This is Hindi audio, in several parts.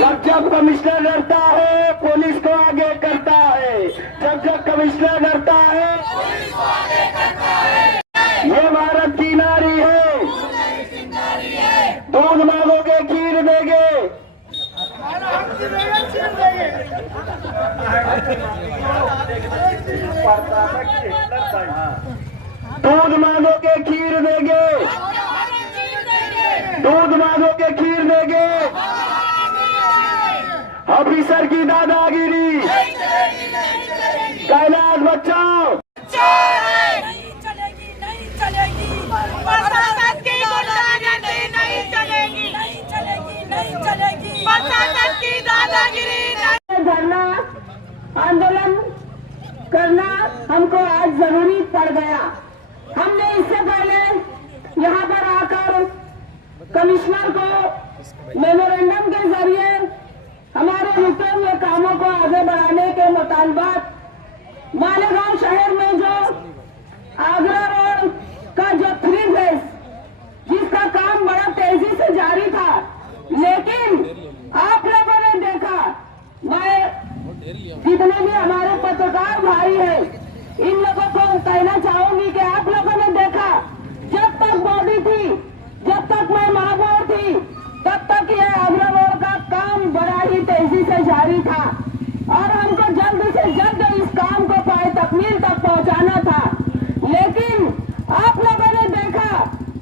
जब जब कमिश्नर डरता है पुलिस को आगे करता है, जब जब कमिश्नर डरता है पुलिस को आगे करता है। ये भारत की नारी है, दूध मांगोगे खीर देंगे, दूध मांगोगे खीर देंगे, दूध मांगोगे खीर देंगे। ऑफिसर की दादागिरी कैलाश बचाओ। नहीं चलेगी, नहीं चलेगी, प्रशासन की गुंडागर्दी नहीं चलेगी, नहीं चलेगी, नहीं चलेगी, प्रशासन की दादागिरी। धरना आंदोलन करना हमको आज जरूरी पड़ गया। हमने इससे पहले यहाँ पर आकर कमिश्नर को मेमोरेंडम के जरिए हमारे रुके हुए कामों को आगे बढ़ाने के मुताबिक मालेगांव शहर में जो आगरा रोड का जो 3 फेज जिसका काम बड़ा तेजी से जारी था, लेकिन आप लोगों ने देखा, मैं जितने भी हमारे पत्रकार भाई हैं इन लोगों को कहना चाहूंगी कि आप लोगों ने देखा, जब तक बॉडी थी, जब तक मैं महापौर थी, तब तक ये आगरा रोड का काम बड़ा ही तेजी से जारी था और हमको जल्द से जल्द इस काम को पाए तकमील तक पहुंचाना था। लेकिन आप लोगों ने देखा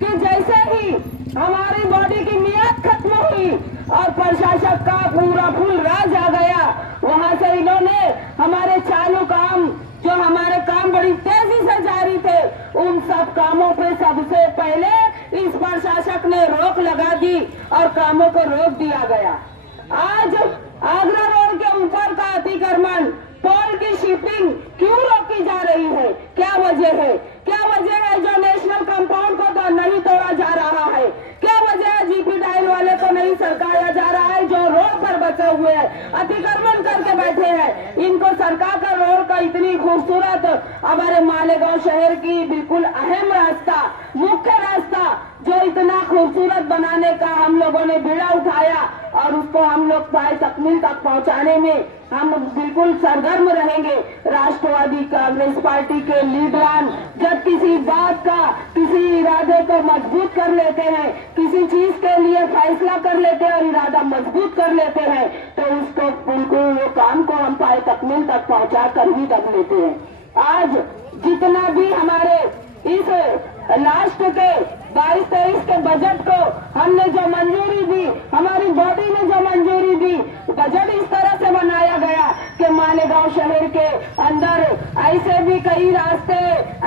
कि जैसे ही हमारी बॉडी की मियाद खत्म हुई और प्रशासन का पूरा फुल राज आ गया, वहां से इन्होंने हमारे चालू काम, जो हमारे काम बड़ी तेजी से जारी थे, उन सब कामों पे सबसे पहले इस प्रशासक ने रोक लगा दी और कामों को रोक दिया गया। आज आगरा रोड के ऊपर का अतिक्रमण पोल की शिपिंग क्यों रोकी जा रही है? क्या वजह है? क्या वजह है जो नेशनल कंपाउंड को तो नहीं तोड़ा जा रहा है? क्या वजह है जीपी डायल वाले को नहीं सरकाया जा रहा है, जो रोड पर बचे हुए हैं, अतिक्रमण करके बैठे हैं? इनको सरकार का रोड का इतनी खूबसूरत हमारे मालेगांव शहर की बिल्कुल अहम रास्ता, मुख्य रास्ता जो इतना खूबसूरत बनाने का हम लोगों ने बीड़ा उठाया और उसको हम लोग पाए तकमील तक पहुंचाने में हम बिल्कुल सरगर्म रहेंगे। राष्ट्रवादी कांग्रेस पार्टी के लीडरान जब किसी बात का, किसी इरादे को मजबूत कर लेते हैं, किसी चीज के लिए फैसला कर लेते हैं और इरादा मजबूत कर लेते हैं, तो उसको बिल्कुल वो काम को हम पाए तकमील तक पहुंचा कर ही दम लेते हैं। आज जितना भी हमारे इस लास्ट के 22-23 के बजट को हमने जो मंजूरी दी, हमारी बॉडी ने जो मंजूरी दी, बजट इस तरह से बनाया गया कि मालेगांव शहर के अंदर ऐसे भी कई रास्ते,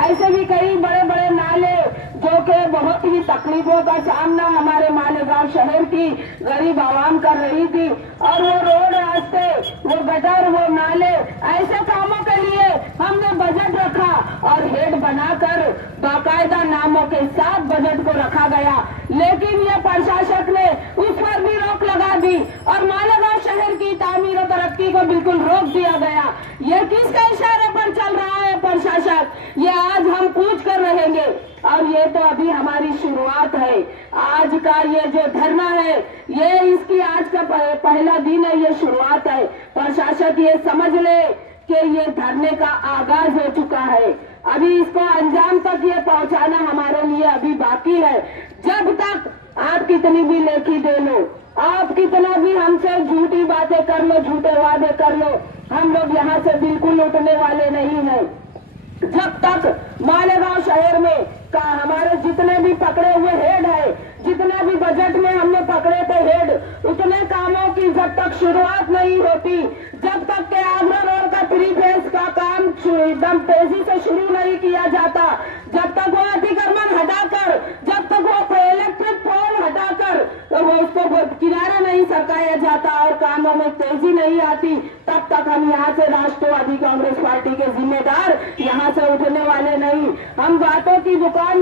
ऐसे भी कई बड़े बड़े नाले जो कि बहुत ही तकलीफों का सामना हमारे मालेगांव शहर की गरीब आवाम कर रही थी, और वो रोड रास्ते, वो गटर, वो नाले, ऐसे कामों के लिए हमने बजट रखा और हेड बनाकर बाकायदा नामों के साथ बजट को रखा गया। लेकिन ये प्रशासक ने उस पर भी रोक लगा दी और मालेगांव शहर की तामीर और तरक्की को बिल्कुल रोक दिया गया। ये किसके इशारे पर चल रहा है प्रशासक? ये आज हम पूछ कर रहेंगे और ये तो अभी हमारी शुरुआत है। आज का ये जो धरना है, ये इसकी आज का पहला दिन है, ये शुरुआत है। प्रशासक ये समझ ले कि ये धरने का आगाज हो चुका है, अभी इसको अंजाम तक ये पहुंचाना हमारे लिए अभी बाकी है। जब तक आप कितनी भी लेखी दे लो, आप कितना भी हमसे झूठी बातें कर लो, झूठे वादे कर लो, हम लोग यहाँ से बिल्कुल उठने वाले नहीं हैं। जब तक मालेगांव शहर में का हमारे जितने भी पकड़े हुए हेड है, जितने भी बजट में हमने पकड़े थे हेड, उतने कामों की जब तक शुरुआत नहीं होती, जब तक के आगरा रोड का 3 फेज का काम एकदम तेजी से शुरू नहीं किया जाता, जब तक वो अतिक्रमण हटाकर, जब तक वो इलेक्ट्रिक पोल हटाकर तो वो उसको किनारा नहीं सरकाया जाता और कामों में तेजी नहीं आती, तब तक हम यहाँ से राष्ट्रवादी कांग्रेस पार्टी के जिम्मेदार यहाँ से उठने वाले नहीं। हम बातों की दुकान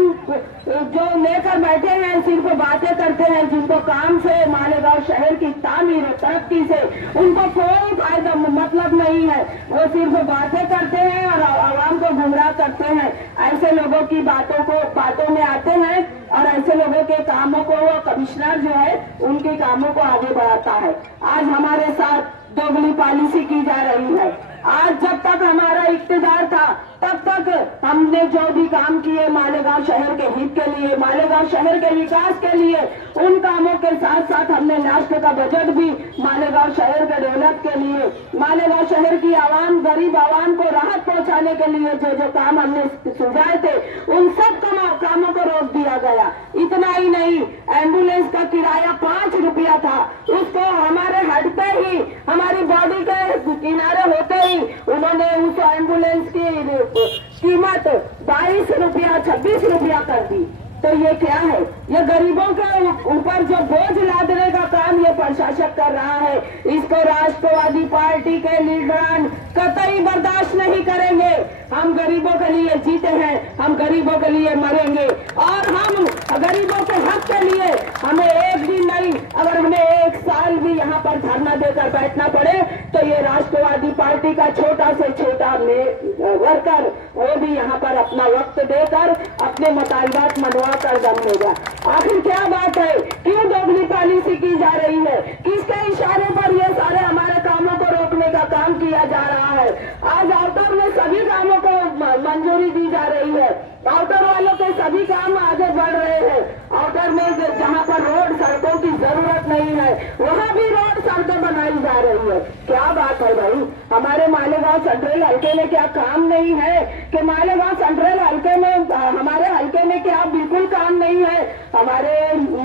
जो लेकर बैठे हैं, सिर्फ बातें करते हैं, जिनको काम से मालेगांव शहर की तामीर और तरक्की से उनको कोई फायदा मतलब नहीं है, वो सिर्फ बातें करते हैं और आवाम को गुमराह करते हैं। ऐसे लोगों की बातों में आते हैं और ऐसे लोगों के कामों को वो कमिश्नर जो है उनके कामों को आगे बढ़ाता है। आज हमारे साथ दोगली पॉलिसी की जा रही है। आज जब तक हमारा इख्तियार था तब तक हमने जो भी काम किए मालेगांव शहर के हित के लिए, मालेगांव शहर के विकास के लिए, उन कामों के साथ साथ हमने राष्ट्र का बजट भी मालेगांव शहर के डेवलप के लिए, मालेगांव शहर की आवाम, गरीब आवाम को राहत पहुंचाने के लिए जो जो काम हमने सुझाए थे उन सब कामों को रोक दिया गया। इतना ही नहीं, एम्बुलेंस का किराया 5 रुपया था, उसको हमारे हटते ही, हमारी बॉडी के किनारे होते ही उन्होंने उस एम्बुलेंस की कीमत 22 रुपया 26 रुपया कर दी। तो ये क्या है? ये गरीबों के ऊपर जो बोझ लादने का काम ये प्रशासक कर रहा है, इसको राष्ट्रवादी पार्टी के लीडरान कतई बर्दाश्त नहीं करेंगे। हम गरीबों के लिए जीते हैं, हम गरीबों के लिए मरेंगे और हम गरीबों के हक के लिए हमें एक दिन नहीं, अगर हमें 1 साल भी यहाँ पर धरना देकर बैठना पड़े तो ये राष्ट्रवादी पार्टी का छोटा से छोटा वर्कर वो भी यहाँ पर अपना वक्त देकर अपने मुतालबात मनवा कर दम लेगा। आखिर क्या बात है? क्यों दोगली पॉलिसी की जा रही है? किसके इशारे पर ये सारे हमारे कामों को रोकने का काम किया जा रहा है? आज आउटर में सभी कामों को मंजूरी दी जा रही है, आउटर वालों के सभी काम आगे बढ़ रहे हैं। आउटर में जहाँ पर रोड सड़कों की जरूरत नहीं है वहाँ भी रोड सड़कें बनाई जा रही है। क्या बात है भाई? हमारे मालेगांव सेंट्रल हल्के में क्या काम नहीं है? कि मालेगांव सेंट्रल हल्के में, हमारे हल्के में क्या बिल्कुल काम नहीं है? हमारे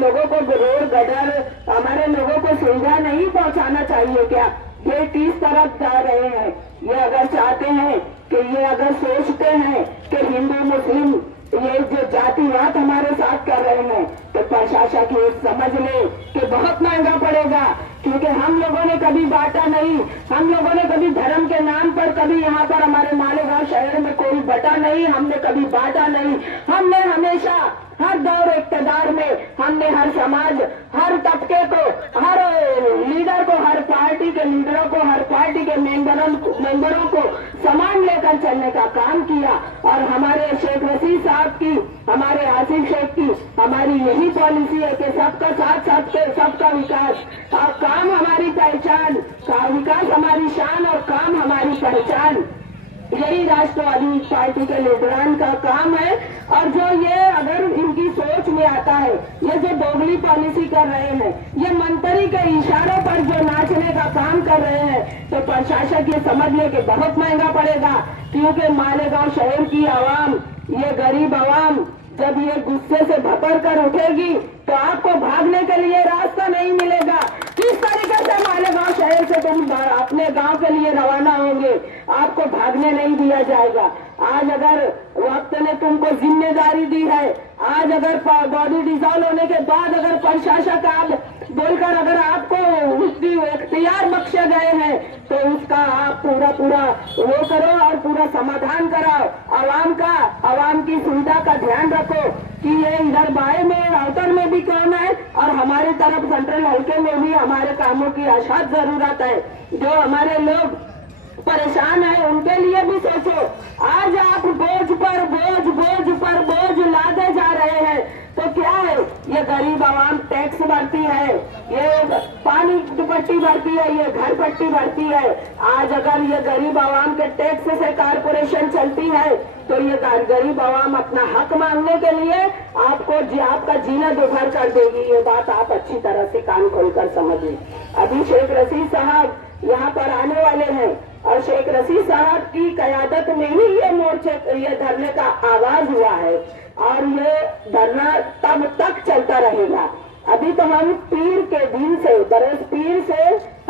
लोगों को रोड गटर, हमारे लोगों को सुविधा नहीं पहुंचाना चाहिए क्या? ये किस तरफ जा रहे हैं? ये अगर चाहते हैं कि ये अगर सोचते हैं कि हिंदू मुस्लिम ये जो जातिवाद हमारे साथ कर रहे हैं तो प्रशासक ये समझ ले कि बहुत महंगा पड़ेगा, क्योंकि हम लोगों ने कभी बांटा नहीं, हम लोगों ने कभी धर्म के नाम पर कभी यहाँ पर हमारे मालेगांव शहर में कोई बटा नहीं, हमने कभी बांटा नहीं। हमने हमेशा हर दौर इख्तियार में हमने हर समाज, हर तबके को, हर लीडर को, हर पार्टी के लीडरों को, हर पार्टी के मेंबरों को समान लेकर चलने का काम किया। और हमारे शेख रशीद साहब की, हमारे आसिफ शेख की हमारी यही पॉलिसी है कि सबका साथ सबका विकास, और काम हमारी पहचान, विकास हमारी शान और काम हमारी पहचान। यही राष्ट्रवादी पार्टी के लीडरान का काम है। और जो ये अगर इनकी सोच में आता है, ये जो दोगली पॉलिसी कर रहे हैं, ये मंत्री के इशारों पर जो नाचने का काम कर रहे हैं, तो प्रशासक ये समझ ले कि बहुत महंगा पड़ेगा। क्योंकि मालेगांव शहर की आवाम, ये गरीब आवाम जब ये गुस्से से भपड़ कर उठेगी तो आपको भागने के लिए रास्ता नहीं मिलेगा। किस तरीके से मालेगांव शहर से तुम अपने गांव के लिए रवाना होंगे? आपको भागने नहीं दिया जाएगा। आज अगर वक्त ने तुमको जिम्मेदारी दी है, आज अगर बॉडी डिसॉल्व होने के बाद अगर प्रशासक आप बोलकर अगर आपको उसकी इख्तियार बख्शे गए हैं तो उसका आप पूरा वो करो और पूरा समाधान कराओ। आवाम की सुविधा का ध्यान रखो कि ये इधर बाएं में, आउटर में भी कौन है और हमारे तरफ सेंट्रल हल्के में भी हमारे कामों की अशात जरूरत है। जो हमारे लोग परेशान है उनके लिए भी सोचो। आज आप बोझ पर बोझ लादे जा रहे हैं तो क्या है? ये गरीब आवाम टैक्स भरती है, ये पानी पट्टी भरती है, ये घर पट्टी भरती है। आज अगर ये गरीब आवाम के टैक्स से कारपोरेशन चलती है तो ये गरीब आवाम अपना हक मांगने के लिए आपका जीना दुभर कर देगी। ये बात आप अच्छी तरह से कान खोलकर समझिए। अभी शेख रशीद साहब यहाँ पर आने वाले हैं और शेख रशीद साहब की कयादत में ही ये धरने का आगाज हुआ है और ये धरना तब तक चलता रहेगा। अभी तो हम पीर के दिन से, बरस पीर से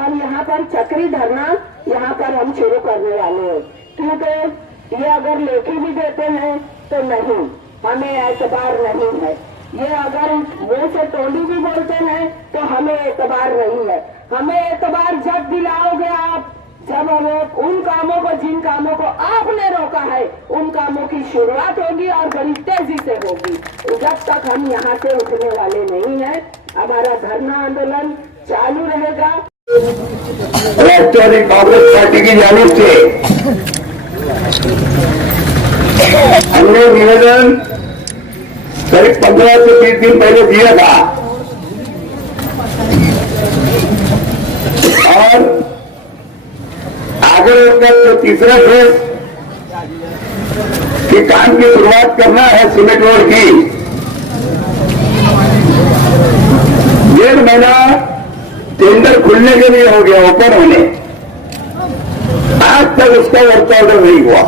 हम यहाँ पर चक्री धरना यहाँ पर हम शुरू करने वाले हैं। क्योंकि ये अगर लेखी भी देते हैं तो नहीं, हमें एतबार नहीं है। ये अगर मुंह से टोली भी बोलते हैं तो हमें एतबार नहीं है। हमें एतबार जब दिलाओगे आप, जब वो उन कामों को, जिन कामों को आपने रोका है, उन कामों की शुरुआत होगी और बड़ी तेजी से होगी। जब तक हम यहाँ से उठने वाले नहीं हैं, हमारा धरना आंदोलन चालू रहेगा। राष्ट्रवादी कांग्रेस पार्टी की जानिब से हमने निवेदन करीब 15 से 20 दिन पहले दिया था और आगे उनका जो तीसरा फेज के काम की शुरुआत करना है सीमेंट रोड की, 1.5 महीना टेंडर खुलने के लिए हो गया, ओपन होने, आज तक उसका वर्क ऑर्डर नहीं हुआ।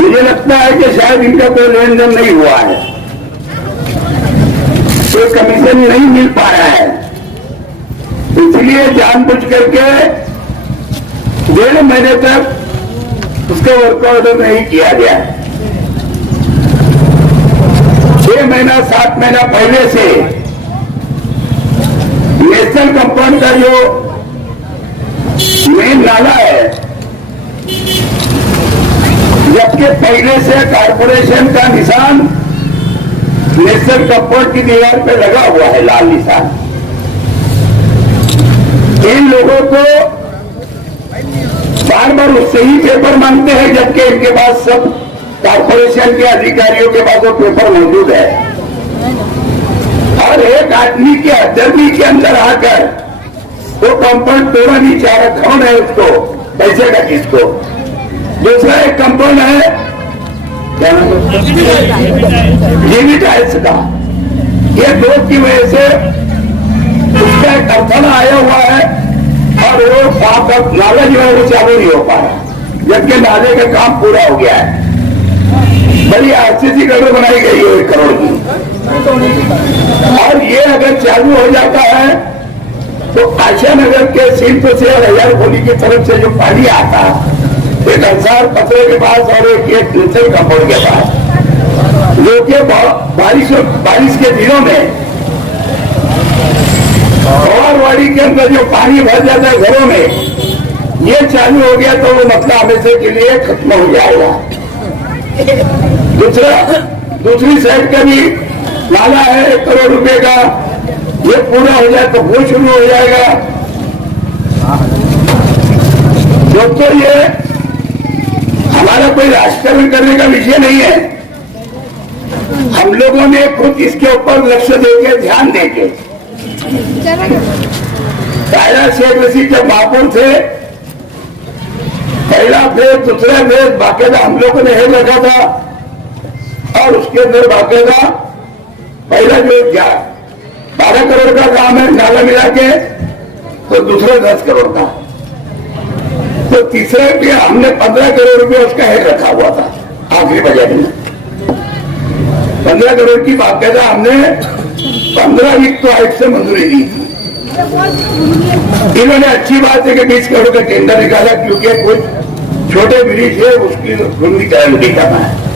मुझे लगता है कि शायद इनका कोई लेन देन नहीं हुआ है, कोई कमीशन नहीं मिल पाया है, इसलिए जानबूझ करके 1.5 महीने तक उसका वर्क ऑर्डर नहीं किया गया। 6 महीना 7 महीना पहले से नेशनल कंपाउंड का जो मेन नाला है, जबकि पहले से कारपोरेशन का निशान नेशनल कंपाउंड की दीवार पे लगा हुआ है, लाल निशान। इन लोगों को बार बार उससे ही पेपर मांगते हैं, जबकि इनके पास सब कारपोरेशन के अधिकारियों के पास वो पेपर मौजूद है। और एक आदमी के हथेली के अंदर आकर वो कंपाउंड तोड़ा नहीं चाह रहा, कौन है उसको पैसे का किसको? दूसरा एक कंपाउंड है क्या नाम जीवी टाइल्स का, ये दो की वजह से उसका एक अड़थला आया हुआ है और वो साफ नाला जो है वो चालू नहीं हो पा रहा, जबकि नाले का काम पूरा हो गया है। बड़ी आरसीसी गड़बड़ बनाई गई है 1 करोड़ की, और ये अगर चालू हो जाता है तो आशा नगर के शिल्प से और हजार होली की तरफ से जो पानी आता, एक अंसार पत्रे के पास और एक दूसरे कंपाउंड के पास, जो कि बारिश के दिनों में पवारवाड़ी के अंदर जो पानी भर जाता है घरों में, ये चालू हो गया तो वो मसला हमेशा के लिए खत्म हो जाएगा। दूसरी साइड का भी नाला है 1 करोड़ रुपए का, ये पूरा हो जाए तो वो शुरू हो जाएगा। दोस्तों, ये हमारा कोई राजकारण करने का विषय नहीं है, हम लोगों ने खुद इसके ऊपर लक्ष्य देके ध्यान देके, पहला शेख रशीद जब महापौर थे, पहला फेज दूसरा फेज बाकायदा हम लोगों ने हेड रखा था, और उसके अंदर बाकायदा पहला जो 12 करोड़ का काम है नाला मिला के, तो दूसरा 10 करोड़ का, तो तीसरा भी हमने 15 करोड़ रुपया उसका हेड रखा हुआ था। आखिरी बजट में 15 करोड़ की बाकायदा हमने 15 वीक तो आयुक्त से मंजूरी दी थी। इन्होंने अच्छी बात है कि 20 करोड़ का टेंडर निकाला, क्योंकि कुछ छोटे ब्रिज है उसकी गारंटी करना है।